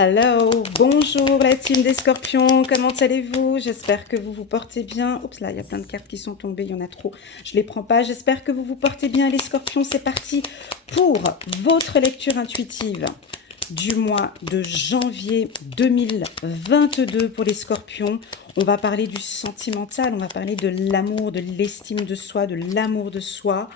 Hello, bonjour la team des Scorpions, comment allez-vous? J'espère que vous vous portez bien. Oups là, il y a plein de cartes qui sont tombées, il y en a trop. Je les prends pas. J'espère que vous vous portez bien les Scorpions. C'est parti pour votre lecture intuitive du mois de janvier 2022 pour les Scorpions. On va parler du sentimental, on va parler de l'amour, de l'estime de soi, de l'amour de soi.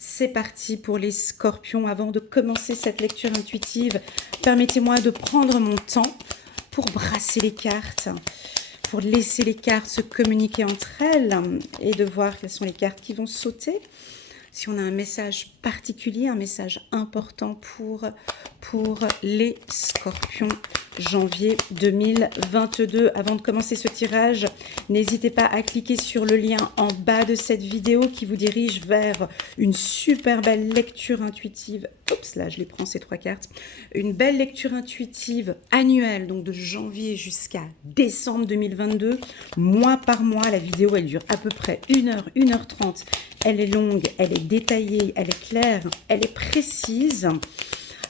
C'est parti pour les Scorpions. Avant de commencer cette lecture intuitive, permettez-moi de prendre mon temps pour brasser les cartes, pour laisser les cartes se communiquer entre elles et de voir quelles sont les cartes qui vont sauter. Si on a un message particulier, un message important pour les Scorpions, janvier 2022. Avant de commencer ce tirage, n'hésitez pas à cliquer sur le lien en bas de cette vidéo qui vous dirige vers une super belle lecture intuitive. Oups, là, je les prends ces trois cartes. Une belle lecture intuitive annuelle, donc de janvier jusqu'à décembre 2022. Mois par mois, la vidéo, elle dure à peu près 1h, 1h30. Elle est longue, elle est détaillée, elle est claire, elle est précise.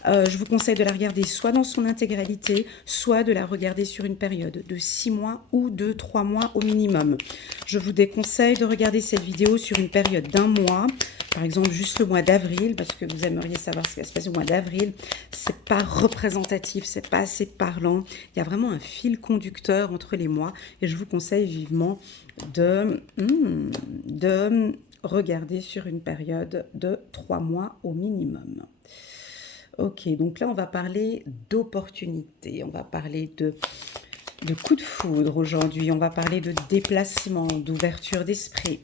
Je vous conseille de la regarder soit dans son intégralité, soit de la regarder sur une période de 6 mois ou de 3 mois au minimum. Je vous déconseille de regarder cette vidéo sur une période d'1 mois, par exemple juste le mois d'avril, parce que vous aimeriez savoir ce qui va se passer au mois d'avril. C'est pas représentatif, c'est pas assez parlant. Il y a vraiment un fil conducteur entre les mois et je vous conseille vivement de regarder sur une période de 3 mois au minimum. Ok, donc là, on va parler d'opportunités, on va parler de coups de foudre aujourd'hui, on va parler de déplacement, d'ouverture d'esprit,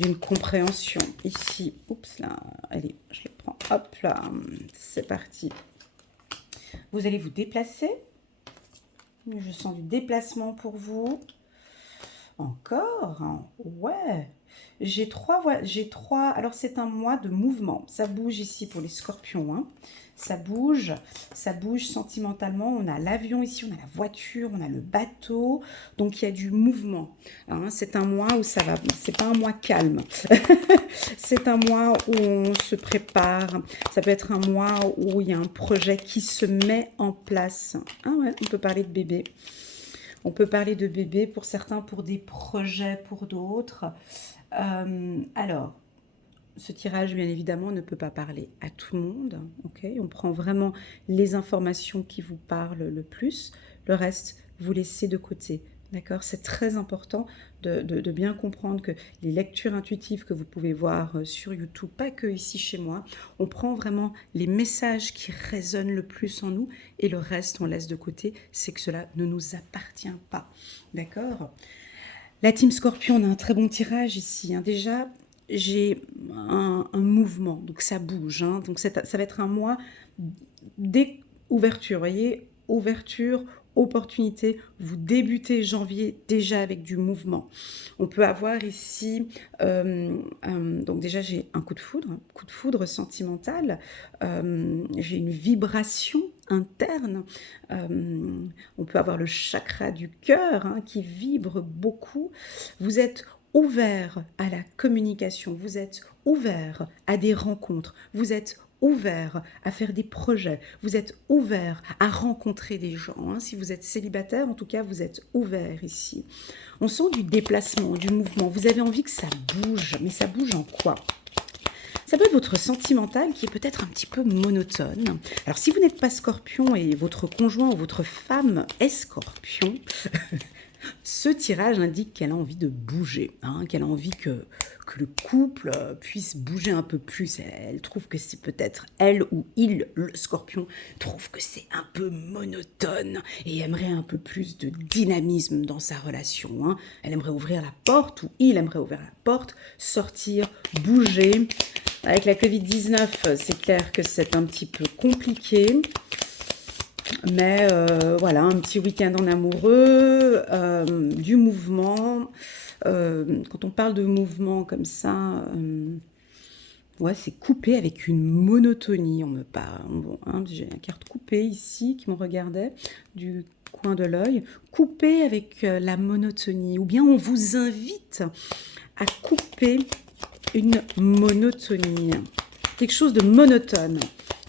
d'une compréhension. Ici, oups là, allez, je le prends, hop là, c'est parti. Vous allez vous déplacer, je sens du déplacement pour vous. Encore, ouais. J'ai trois, alors c'est un mois de mouvement, ça bouge ici pour les Scorpions, hein. Ça bouge sentimentalement, on a l'avion ici, on a la voiture, on a le bateau, donc il y a du mouvement, hein. C'est un mois où ça va, c'est pas un mois calme, c'est un mois où on se prépare, ça peut être un mois où il y a un projet qui se met en place. Ah ouais, on peut parler de bébé. On peut parler de bébé pour certains, pour des projets pour d'autres. Alors, ce tirage, bien évidemment, ne peut pas parler à tout le monde. Okay, on prend vraiment les informations qui vous parlent le plus. Le reste, vous laissez de côté. D'accord? C'est très important de bien comprendre que les lectures intuitives que vous pouvez voir sur YouTube, pas que ici chez moi, on prend vraiment les messages qui résonnent le plus en nous et le reste, on laisse de côté. C'est que cela ne nous appartient pas. D'accord? La team Scorpion, on a un très bon tirage ici, hein. Déjà, j'ai un mouvement, donc ça bouge, hein. Donc ça va être un mois d'ouverture, vous voyez, ouverture, opportunité. Vous débutez janvier déjà avec du mouvement. On peut avoir ici, donc déjà j'ai un coup de foudre sentimental, j'ai une vibration interne, on peut avoir le chakra du cœur, hein, qui vibre beaucoup. Vous êtes ouvert à la communication, vous êtes ouvert à des rencontres, vous êtes ouvert à faire des projets, vous êtes ouvert à rencontrer des gens, hein. Si vous êtes célibataire, en tout cas, vous êtes ouvert ici. On sent du déplacement, du mouvement, vous avez envie que ça bouge, mais ça bouge en quoi ? Ça peut être votre sentimental qui est peut-être un petit peu monotone. Alors, si vous n'êtes pas Scorpion et votre conjoint ou votre femme est Scorpion, ce tirage indique qu'elle a envie de bouger, hein, qu'elle a envie que le couple puisse bouger un peu plus. Elle trouve que c'est peut-être elle ou il, le Scorpion, trouve que c'est un peu monotone et aimerait un peu plus de dynamisme dans sa relation, hein. Elle aimerait ouvrir la porte ou il aimerait ouvrir la porte, sortir, bouger. Avec la Covid-19, c'est clair que c'est un petit peu compliqué. Mais voilà, un petit week-end en amoureux, du mouvement. Quand on parle de mouvement comme ça, ouais, c'est coupé avec une monotonie. On me parle, bon, hein, j'ai la carte coupée ici qui me regardait du coin de l'œil. Coupé avec la monotonie. Ou bien on vous invite à couper une monotonie. Quelque chose de monotone.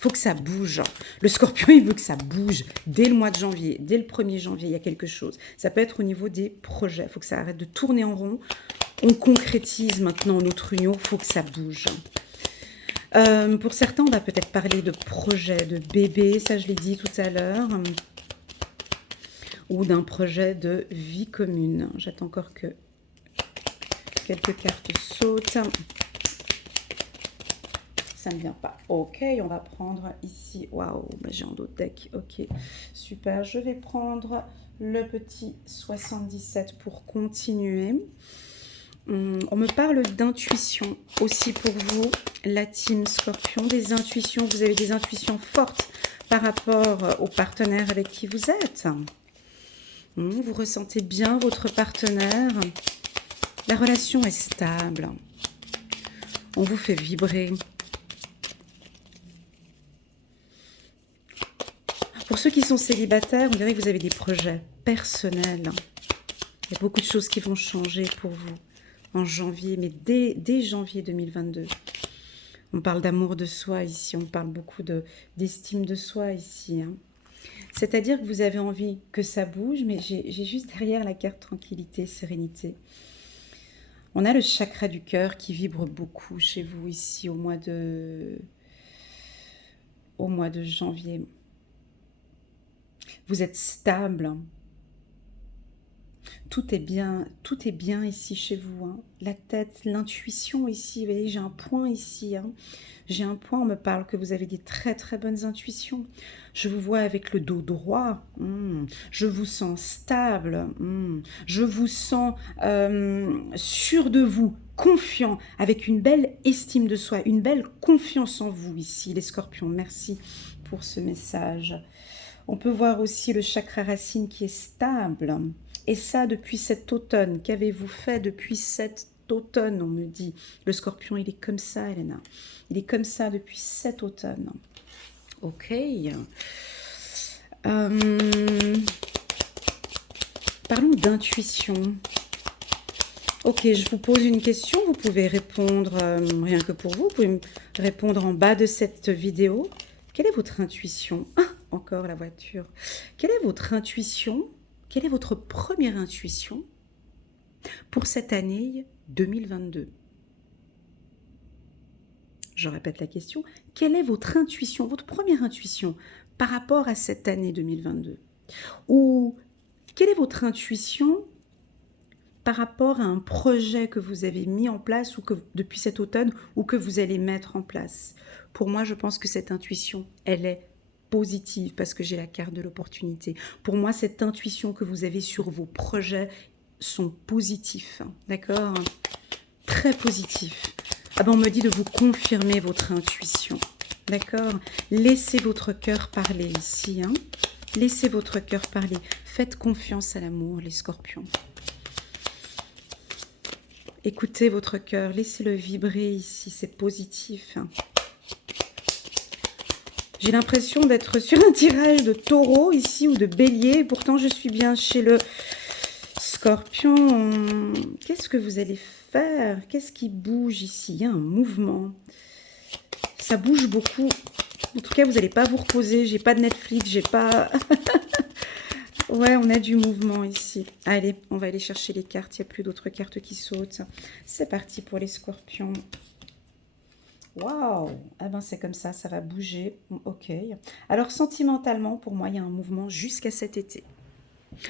faut que ça bouge. Le scorpion, il veut que ça bouge dès le mois de janvier, dès le 1er janvier, il y a quelque chose. Ça peut être au niveau des projets. Il faut que ça arrête de tourner en rond. On concrétise maintenant notre union, il faut que ça bouge. Pour certains, on va peut-être parler de projet de bébé, ça je l'ai dit tout à l'heure, ou d'un projet de vie commune. J'attends encore que quelques cartes sautent. Ça ne vient pas. Ok, on va prendre ici. Waouh, bah j'ai un autre deck. Ok, super. Je vais prendre le petit 77 pour continuer. On me parle d'intuition aussi pour vous, la team Scorpion. Des intuitions, vous avez des intuitions fortes par rapport au partenaire avec qui vous êtes. Vous ressentez bien votre partenaire. La relation est stable. On vous fait vibrer. Pour ceux qui sont célibataires, on dirait que vous avez des projets personnels. Il y a beaucoup de choses qui vont changer pour vous en janvier, mais dès janvier 2022. On parle d'amour de soi ici, on parle beaucoup d'estime de soi ici. Hein. C'est-à-dire que vous avez envie que ça bouge, mais j'ai juste derrière la carte tranquillité, sérénité. On a le chakra du cœur qui vibre beaucoup chez vous ici au mois de janvier. Vous êtes stable. Tout est bien ici chez vous. Hein. La tête, l'intuition ici. Vous voyez, j'ai un point ici. Hein. J'ai un point, on me parle que vous avez des très très bonnes intuitions. Je vous vois avec le dos droit. Je vous sens stable. Je vous sens sûr de vous, confiant, avec une belle estime de soi, une belle confiance en vous ici, les scorpions. Merci pour ce message. On peut voir aussi le chakra racine qui est stable. Et ça, depuis cet automne, qu'avez-vous fait depuis cet automne, on me dit. Le scorpion, il est comme ça, Elena. Il est comme ça depuis cet automne. Ok. Parlons d'intuition. Ok, je vous pose une question. Vous pouvez répondre, rien que pour vous, vous pouvez me répondre en bas de cette vidéo. Quelle est votre intuition? Ah, encore la voiture. Quelle est votre intuition? Quelle est votre première intuition pour cette année 2022? Je répète la question. Quelle est votre intuition, votre première intuition par rapport à cette année 2022? Ou quelle est votre intuition par rapport à un projet que vous avez mis en place ou que depuis cet automne ou que vous allez mettre en place? Pour moi, je pense que cette intuition, elle est positive parce que j'ai la carte de l'opportunité. Pour moi, cette intuition que vous avez sur vos projets sont positifs, d'accord? Très positifs. Ah ben, on me dit de vous confirmer votre intuition, d'accord? Laissez votre cœur parler ici, hein? Laissez votre cœur parler. Faites confiance à l'amour, les scorpions. Écoutez votre cœur, laissez-le vibrer ici, c'est positif. J'ai l'impression d'être sur un tirage de taureau ici ou de bélier. Pourtant, je suis bien chez le scorpion. Qu'est-ce que vous allez faire? Qu'est-ce qui bouge ici? Il y a un mouvement. Ça bouge beaucoup. En tout cas, vous n'allez pas vous reposer. J'ai pas de Netflix, j'ai pas... Ouais, on a du mouvement ici. Allez, on va aller chercher les cartes. Il n'y a plus d'autres cartes qui sautent. C'est parti pour les scorpions. Waouh! Ah ben c'est comme ça va bouger. Ok. Alors sentimentalement, pour moi, il y a un mouvement jusqu'à cet été.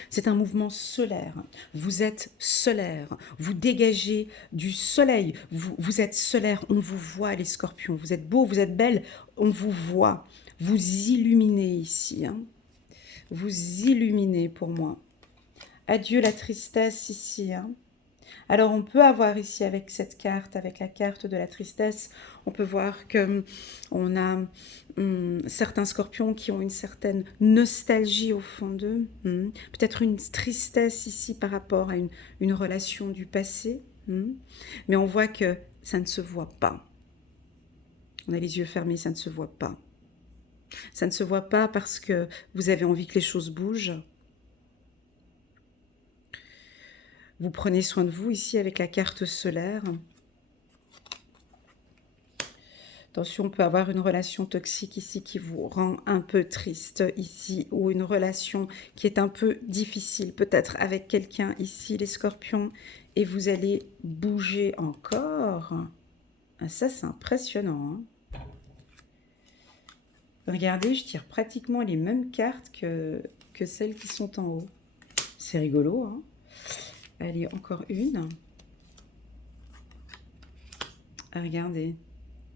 C'est un mouvement solaire. Vous êtes solaire. Vous dégagez du soleil. Vous êtes solaire. On vous voit, les scorpions. Vous êtes beau, vous êtes belle. On vous voit. Vous illuminez ici. Hein. Vous illuminez pour moi. Adieu la tristesse ici. Hein. Alors, on peut avoir ici avec cette carte, avec la carte de la tristesse, on peut voir que on a certains scorpions qui ont une certaine nostalgie au fond d'eux. Peut-être une tristesse ici par rapport à une relation du passé. Mais on voit que ça ne se voit pas. On a les yeux fermés, ça ne se voit pas. Ça ne se voit pas parce que vous avez envie que les choses bougent. Vous prenez soin de vous ici avec la carte solaire. Attention, on peut avoir une relation toxique ici qui vous rend un peu triste ici, ou une relation qui est un peu difficile, peut-être avec quelqu'un ici, les scorpions, et vous allez bouger encore. Ah, ça, c'est impressionnant, hein. Regardez, je tire pratiquement les mêmes cartes que celles qui sont en haut. C'est rigolo, hein. Allez, encore une. Ah, regardez,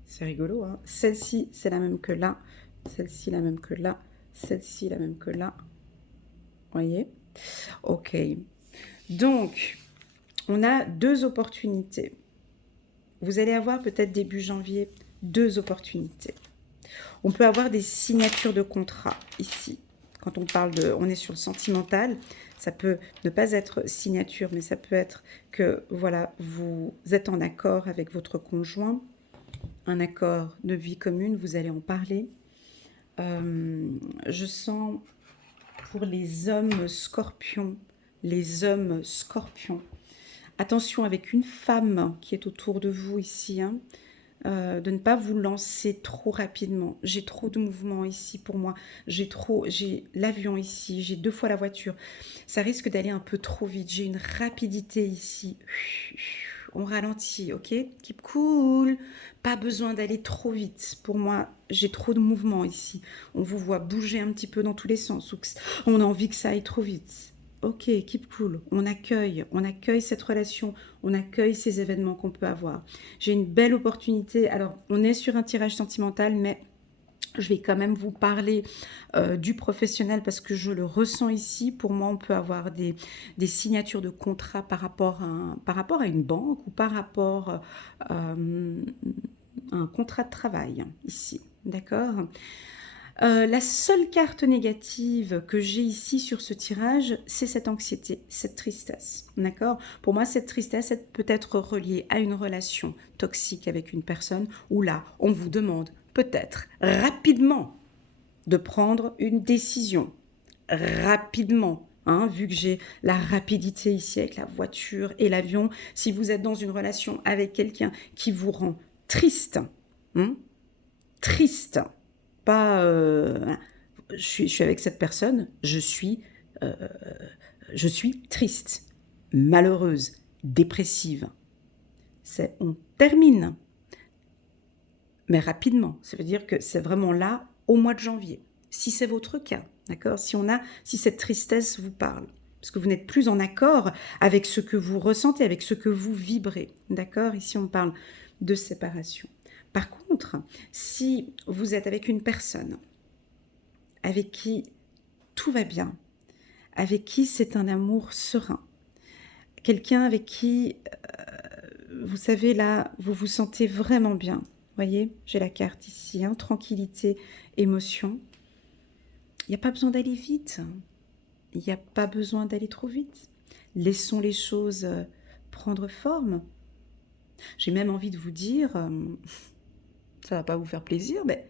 c'est rigolo, hein. Celle-ci, c'est la même que là. Celle-ci, la même que là. Celle-ci, la même que là. Voyez? Ok. Donc, on a deux opportunités. Vous allez avoir peut-être début janvier deux opportunités. On peut avoir des signatures de contrat ici. Quand on parle de, on est sur le sentimental, ça peut ne pas être signature, mais ça peut être que voilà, vous êtes en accord avec votre conjoint, un accord de vie commune, vous allez en parler. Je sens pour les hommes scorpions, attention avec une femme qui est autour de vous ici, hein, de ne pas vous lancer trop rapidement. J'ai trop de mouvements ici pour moi. J'ai l'avion ici, j'ai 2 fois la voiture. Ça risque d'aller un peu trop vite. J'ai une rapidité ici. On ralentit, ok? Keep cool. Pas besoin d'aller trop vite. Pour moi, j'ai trop de mouvements ici. On vous voit bouger un petit peu dans tous les sens. On a envie que ça aille trop vite. Ok, keep cool. On accueille cette relation, on accueille ces événements qu'on peut avoir. J'ai une belle opportunité. Alors, on est sur un tirage sentimental, mais je vais quand même vous parler du professionnel parce que je le ressens ici. Pour moi, on peut avoir des signatures de contrat par rapport à une banque ou par rapport à un contrat de travail ici. D'accord ? La seule carte négative que j'ai ici sur ce tirage, c'est cette anxiété, cette tristesse. D'accord ? Pour moi, cette tristesse elle peut être reliée à une relation toxique avec une personne où là, on vous demande peut-être rapidement de prendre une décision. Rapidement. Hein, vu que j'ai la rapidité ici avec la voiture et l'avion, si vous êtes dans une relation avec quelqu'un qui vous rend triste, triste, pas je suis avec cette personne, euh, je suis triste, malheureuse, dépressive. C'est on termine, mais rapidement. Ça veut dire que c'est vraiment là au mois de janvier. Si c'est votre cas, d'accord ? Si cette tristesse vous parle, parce que vous n'êtes plus en accord avec ce que vous ressentez, avec ce que vous vibrez, d'accord ? Ici, on parle de séparation. Par contre, si vous êtes avec une personne avec qui tout va bien, avec qui c'est un amour serein, quelqu'un avec qui, vous savez, là, vous vous sentez vraiment bien. Voyez, j'ai la carte ici, hein, tranquillité, émotion. Il n'y a pas besoin d'aller vite. Il n'y a pas besoin d'aller trop vite. Laissons les choses prendre forme. J'ai même envie de vous dire, ça ne va pas vous faire plaisir, mais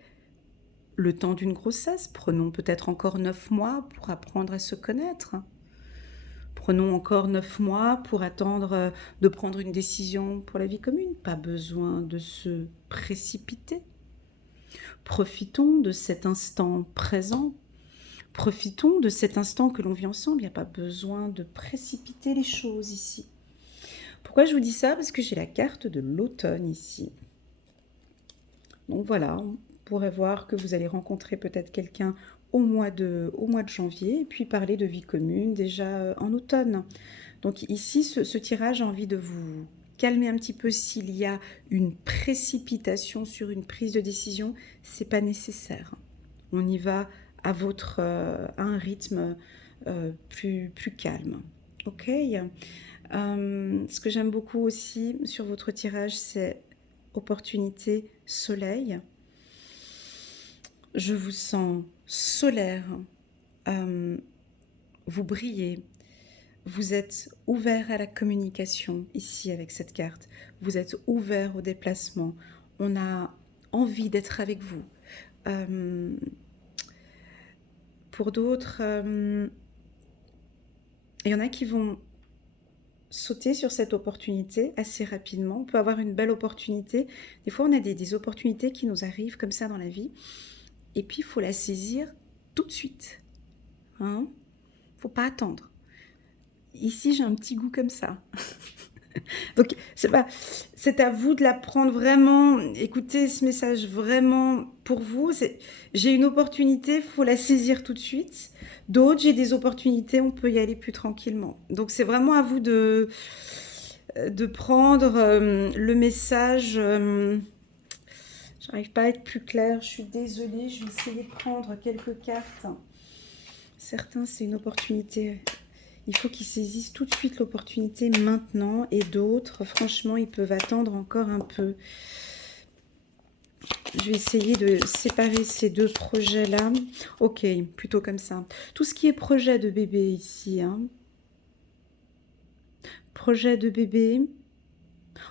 le temps d'une grossesse, prenons peut-être encore 9 mois pour apprendre à se connaître. Prenons encore 9 mois pour attendre de prendre une décision pour la vie commune. Pas besoin de se précipiter. Profitons de cet instant présent. Profitons de cet instant que l'on vit ensemble. Il n'y a pas besoin de précipiter les choses ici. Pourquoi je vous dis ça ? Parce que j'ai la carte de l'automne ici. Donc voilà, on pourrait voir que vous allez rencontrer peut-être quelqu'un au mois de janvier et puis parler de vie commune déjà en automne. Donc ici, ce tirage, j'ai envie de vous calmer un petit peu s'il y a une précipitation sur une prise de décision, c'est pas nécessaire. On y va à un rythme plus calme. Ok. Ce que j'aime beaucoup aussi sur votre tirage, c'est opportunité, soleil. Je vous sens solaire. Vous brillez. Vous êtes ouvert à la communication ici avec cette carte. Vous êtes ouvert au déplacement. On a envie d'être avec vous. Pour d'autres, il y en a qui vont sauter sur cette opportunité assez rapidement. On peut avoir une belle opportunité. Des fois, on a des opportunités qui nous arrivent comme ça dans la vie. Et puis, il faut la saisir tout de suite. Hein? Faut pas attendre. Ici, j'ai un petit goût comme ça. Donc, c'est à vous de la prendre vraiment. Écoutez ce message vraiment pour vous. J'ai une opportunité, il faut la saisir tout de suite. D'autres, j'ai des opportunités, on peut y aller plus tranquillement. Donc, c'est vraiment à vous de prendre le message. J'arrive pas à être plus claire, je suis désolée. Je vais essayer de prendre quelques cartes. Certains, c'est une opportunité. Il faut qu'ils saisissent tout de suite l'opportunité maintenant. Et d'autres, franchement, ils peuvent attendre encore un peu. Je vais essayer de séparer ces deux projets-là. Ok, plutôt comme ça. Tout ce qui est projet de bébé ici. Hein. Projet de bébé.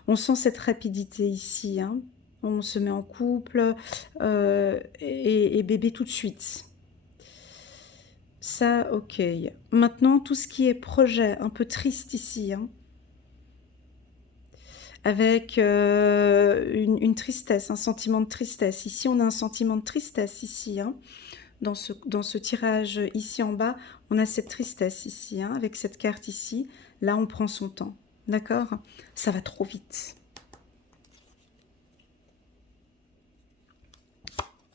On sent cette rapidité ici. Hein. On se met en couple et bébé tout de suite. Ça, ok. Maintenant, tout ce qui est projet, un peu triste ici, hein, avec une tristesse, un sentiment de tristesse. Ici, on a un sentiment de tristesse ici, hein, dans ce tirage ici en bas, on a cette tristesse ici, hein, avec cette carte ici. Là, on prend son temps, d'accord? Ça va trop vite.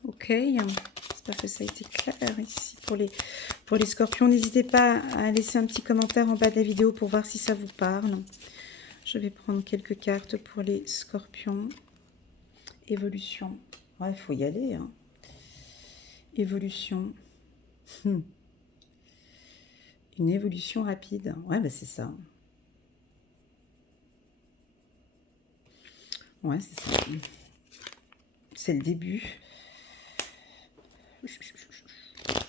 Ok, j'espère que ça a été clair ici pour les scorpions. N'hésitez pas à laisser un petit commentaire en bas de la vidéo pour voir si ça vous parle. Je vais prendre quelques cartes pour les scorpions. Évolution. Ouais, il faut y aller. Hein. Évolution. Une évolution rapide. Ouais, bah c'est ça. Ouais, c'est ça. C'est le début.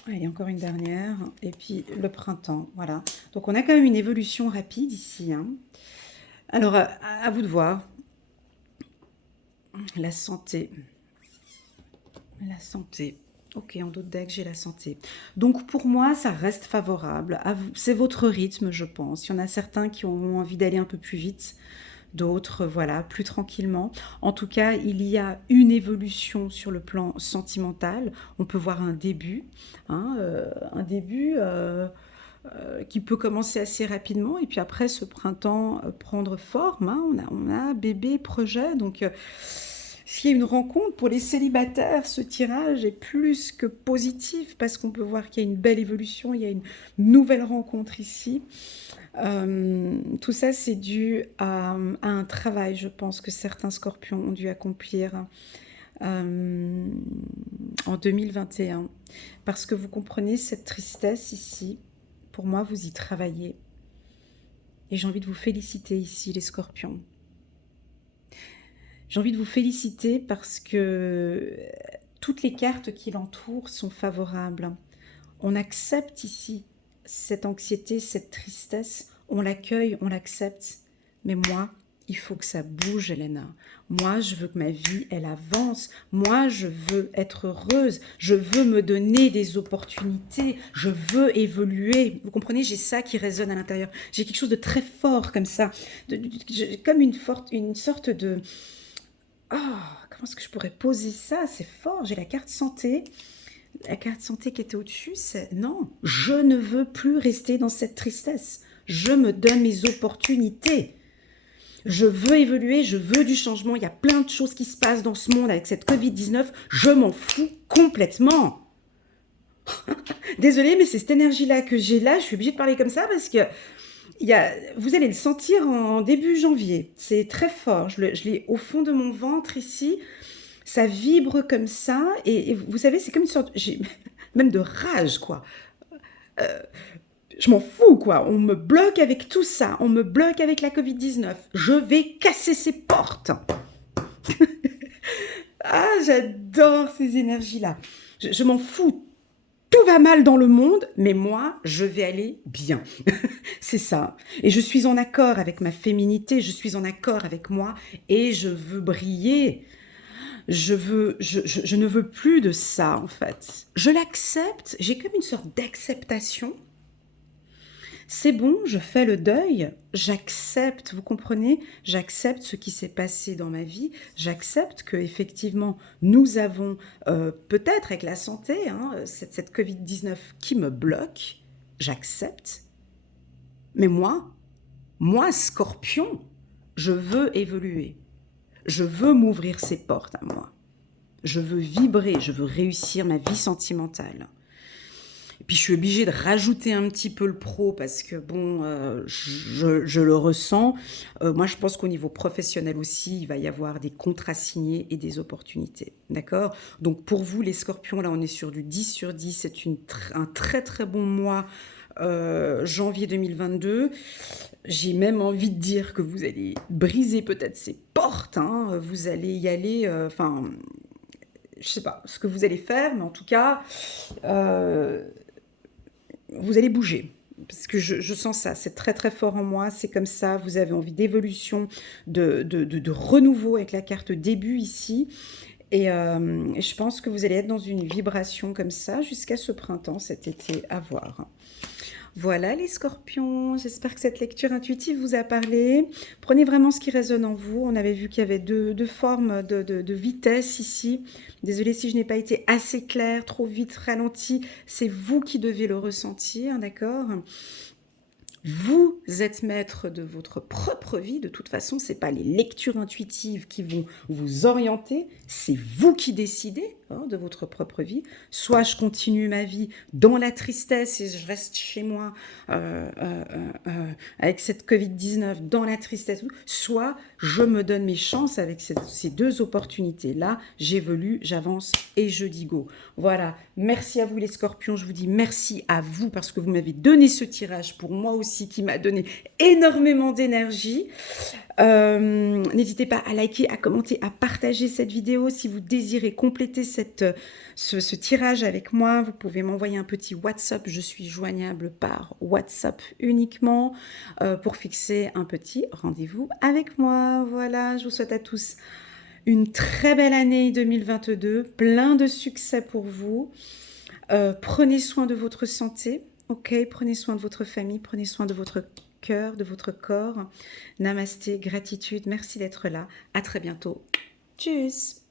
Allez, encore une dernière. Et puis le printemps, voilà. Donc on a quand même une évolution rapide ici. Hein. Alors, à vous de voir. La santé. La santé. Ok, en d'autres decks, j'ai la santé. Donc pour moi, ça reste favorable. C'est votre rythme, je pense. Il y en a certains qui ont envie d'aller un peu plus vite. D'autres, voilà, plus tranquillement. En tout cas, il y a une évolution sur le plan sentimental. On peut voir un début, hein, qui peut commencer assez rapidement. Et puis après, ce printemps prendre forme. Hein. On a bébé, projet. Donc, s'il y a une rencontre pour les célibataires, ce tirage est plus que positif parce qu'on peut voir qu'il y a une belle évolution, il y a une nouvelle rencontre ici. Tout ça, c'est dû à un travail, je pense, que certains scorpions ont dû accomplir en 2021. Parce que vous comprenez cette tristesse ici, pour moi, vous y travaillez. Et j'ai envie de vous féliciter ici, les scorpions. J'ai envie de vous féliciter parce que toutes les cartes qui l'entourent sont favorables. On accepte ici cette anxiété, cette tristesse, on l'accueille, on l'accepte. Mais moi, il faut que ça bouge, Elena. Moi, je veux que ma vie, elle avance. Moi, je veux être heureuse. Je veux me donner des opportunités. Je veux évoluer. Vous comprenez, j'ai ça qui résonne à l'intérieur. J'ai quelque chose de très fort comme ça. Comme une sorte de... Oh, comment est-ce que je pourrais poser ça? C'est fort. J'ai la carte santé. La carte santé qui était au-dessus, c'est non, je ne veux plus rester dans cette tristesse. Je me donne mes opportunités. Je veux évoluer, je veux du changement. Il y a plein de choses qui se passent dans ce monde avec cette Covid-19. Je m'en fous complètement. Désolée, mais c'est cette énergie-là que j'ai là. Je suis obligée de parler comme ça parce que vous allez le sentir en début janvier. C'est très fort. Je l'ai au fond de mon ventre ici. Ça vibre comme ça. Et vous savez, c'est comme une sorte... même de rage, quoi. Je m'en fous, quoi. On me bloque avec tout ça. On me bloque avec la Covid-19. Je vais casser ces portes. Ah, j'adore ces énergies-là. Je m'en fous. Tout va mal dans le monde, mais moi, je vais aller bien. C'est ça. Et je suis en accord avec ma féminité, je suis en accord avec moi et je veux briller. Je ne veux plus de ça, en fait. Je l'accepte, j'ai comme une sorte d'acceptation. C'est bon, je fais le deuil, j'accepte, vous comprenez? J'accepte ce qui s'est passé dans ma vie, j'accepte qu'effectivement nous avons, peut-être avec la santé, hein, cette Covid-19 qui me bloque, j'accepte. Mais moi Scorpion, je veux évoluer. Je veux m'ouvrir ces portes à moi. Je veux vibrer, je veux réussir ma vie sentimentale. Et puis je suis obligée de rajouter un petit peu le pro parce que bon, je le ressens. Moi, je pense qu'au niveau professionnel aussi, il va y avoir des contrats signés et des opportunités. D'accord? Donc pour vous, les scorpions, là, on est sur du 10 sur 10. C'est un très très bon mois. Janvier 2022. J'ai même envie de dire que vous allez briser peut-être ces portes, hein. Vous allez y aller, enfin, je sais pas ce que vous allez faire, mais en tout cas, vous allez bouger. Parce que je sens ça, c'est très très fort en moi, c'est comme ça, vous avez envie d'évolution, de renouveau avec la carte début ici. Et je pense que vous allez être dans une vibration comme ça jusqu'à ce printemps, cet été, à voir. Voilà les scorpions, j'espère que cette lecture intuitive vous a parlé. Prenez vraiment ce qui résonne en vous. On avait vu qu'il y avait deux formes de vitesse ici. Désolée si je n'ai pas été assez claire, trop vite, ralenti. C'est vous qui devez le ressentir, d'accord ? Vous êtes maître de votre propre vie. De toute façon, ce n'est pas les lectures intuitives qui vont vous orienter. C'est vous qui décidez de votre propre vie. Soit je continue ma vie dans la tristesse et je reste chez moi avec cette Covid-19 dans la tristesse. Soit je me donne mes chances avec ces deux opportunités-là. J'évolue, j'avance et je dis go. Voilà. Merci à vous les scorpions. Je vous dis merci à vous parce que vous m'avez donné ce tirage pour moi aussi qui m'a donné énormément d'énergie. N'hésitez pas à liker, à commenter, à partager cette vidéo. Si vous désirez compléter ce tirage avec moi, vous pouvez m'envoyer un petit WhatsApp. Je suis joignable par WhatsApp uniquement pour fixer un petit rendez-vous avec moi. Voilà, je vous souhaite à tous une très belle année 2022, plein de succès pour vous. Prenez soin de votre santé, ok? Prenez soin de votre famille, prenez soin de votre cœur, de votre corps. Namasté, gratitude, merci d'être là. À très bientôt. Tchuss!